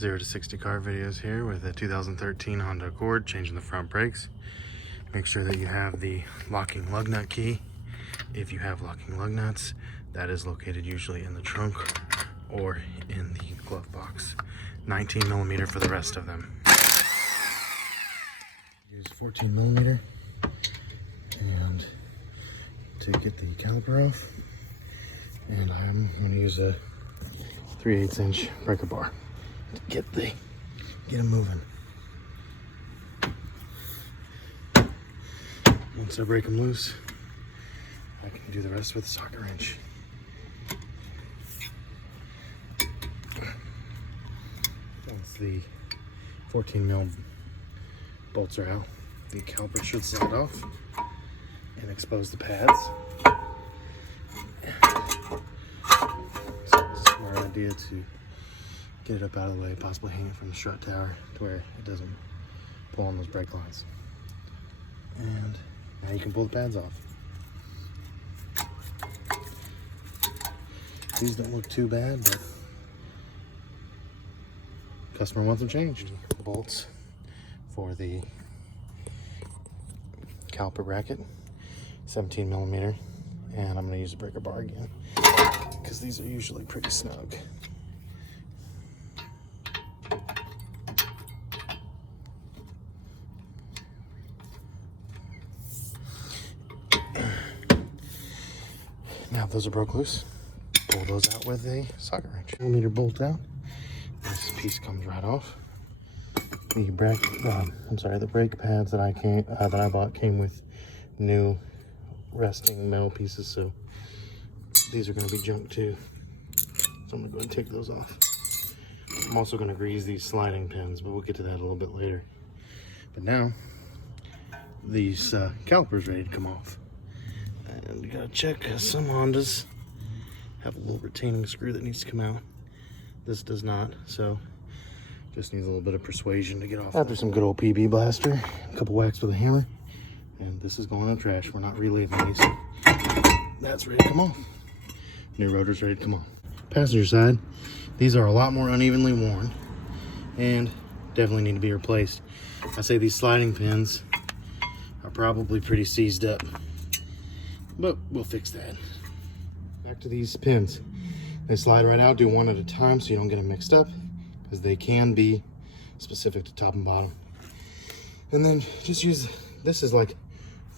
0 to 60 car videos here with a 2013 Honda Accord, changing the front brakes. Make sure that you have the locking lug nut key. If you have locking lug nuts, that is located usually in the trunk or in the glove box. 19 millimeter for the rest of them. Use 14 millimeter and to get the caliper off. And I'm going to use a 3/8 inch breaker bar to get them moving. Once I break them loose, I can do the rest with a socket wrench. Once the 14 mil bolts are out, the caliper should slide off and expose the pads. So it's a smart idea to get it up out of the way, possibly hang it from the strut tower to where it doesn't pull on those brake lines. And now you can pull the pads off. These don't look too bad, but customer wants them changed. The bolts for the caliper bracket, 17 millimeter, and I'm going to use a breaker bar again because these are usually pretty snug. Now those are broke loose, pull those out with a socket wrench. Millimeter bolt out. This piece comes right off. The brake pads that I bought came with new resting metal pieces, so these are going to be junk too. So I'm going to go ahead and take those off. I'm also going to grease these sliding pins, but we'll get to that a little bit later. But now these calipers ready to come off. And you gotta check, because some Hondas have a little retaining screw that needs to come out. This does not, so just needs a little bit of persuasion to get off. After some good old PB blaster, a couple whacks with a hammer, and this is going in the trash. We're not relabing these. That's ready to come off. New rotors ready to come on. Passenger side, these are a lot more unevenly worn and definitely need to be replaced. I say these sliding pins are probably pretty seized up, but we'll fix that. Back to these pins. They slide right out. Do one at a time so you don't get them mixed up, because they can be specific to top and bottom. And then just use, this is like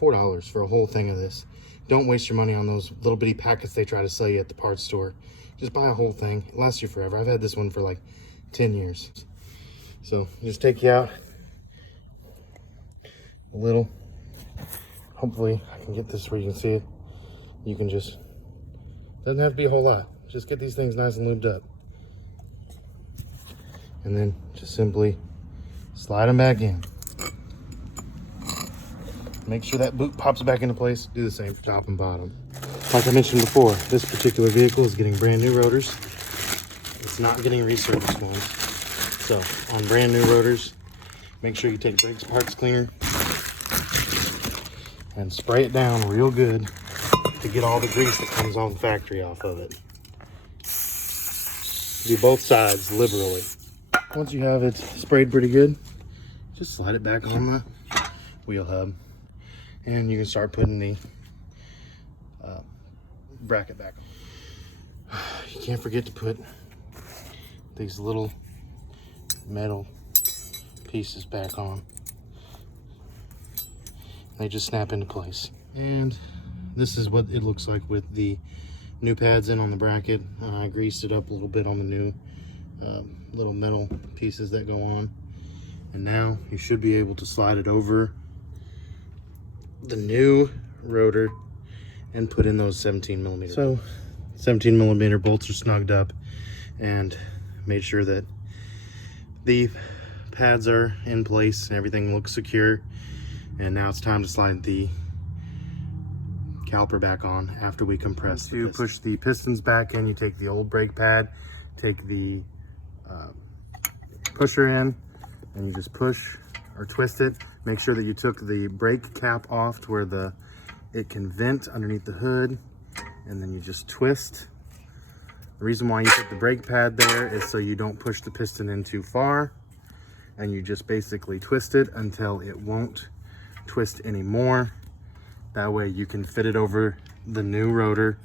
$4 for a whole thing of this. Don't waste your money on those little bitty packets they try to sell you at the parts store. Just buy a whole thing. It lasts you forever. I've had this one for like 10 years. So just take you out a little. Hopefully I can get this where you can see it. You can just, doesn't have to be a whole lot. Just get these things nice and lubed up. And then just simply slide them back in. Make sure that boot pops back into place. Do the same for top and bottom. Like I mentioned before, this particular vehicle is getting brand new rotors. It's not getting resurfaced ones. So on brand new rotors, make sure you take brakes parts cleaner and spray it down real good to get all the grease that comes on factory off of it. Do both sides liberally. Once you have it sprayed pretty good, just slide it back on the wheel hub, and you can start putting the bracket back on. You can't forget to put these little metal pieces back on. They just snap into place. And this is what it looks like with the new pads in on the bracket. I greased it up a little bit on the new little metal pieces that go on. And now you should be able to slide it over the new rotor and put in those 17 millimeter. So 17 millimeter bolts are snugged up and made sure that the pads are in place and everything looks secure. And now it's time to slide the caliper back on after we compress. To push the pistons back in, you take the old brake pad, take the pusher in, and you just push or twist it. Make sure that you took the brake cap off to where it can vent underneath the hood, and then you just twist The reason why you put the brake pad there is so you don't push the piston in too far, and you just basically twist it until it won't twist anymore. That way you can fit it over the new rotor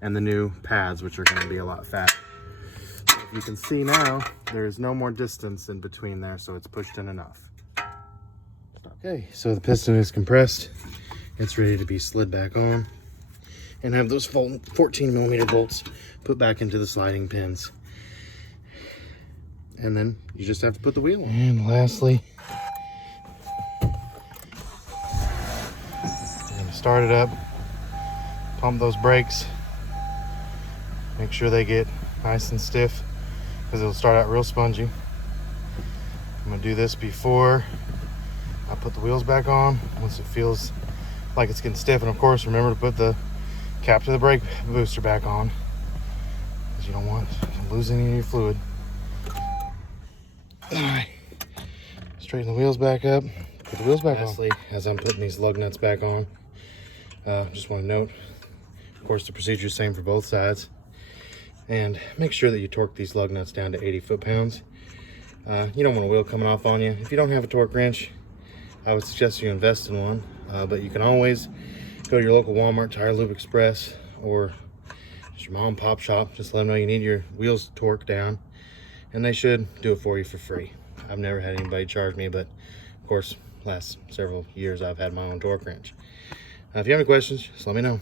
and the new pads, which are going to be a lot fatter. If you can see now, there is no more distance in between there, so it's pushed in enough. Okay, so the piston is compressed. It's ready to be slid back on, and have those 14mm bolts put back into the sliding pins. And then you just have to put the wheel on. And lastly, I'm gonna start it up, pump those brakes, make sure they get nice and stiff, because it'll start out real spongy. I'm gonna do this before I put the wheels back on, once it feels like it's getting stiff. And of course, remember to put the cap to the brake booster back on, because you don't want to lose any of your fluid. All right, straighten the wheels back up, put the wheels back on. Lastly, as I'm putting these lug nuts back on, just want to note, of course, the procedure is the same for both sides. And make sure that you torque these lug nuts down to 80 foot-pounds. You don't want a wheel coming off on you. If you don't have a torque wrench, I would suggest you invest in one. But you can always go to your local Walmart, Tire Lube Express, or just your mom and pop shop. Just let them know you need your wheels torqued down, and they should do it for you for free. I've never had anybody charge me, but of course, last several years I've had my own torque wrench. If you have any questions, just let me know.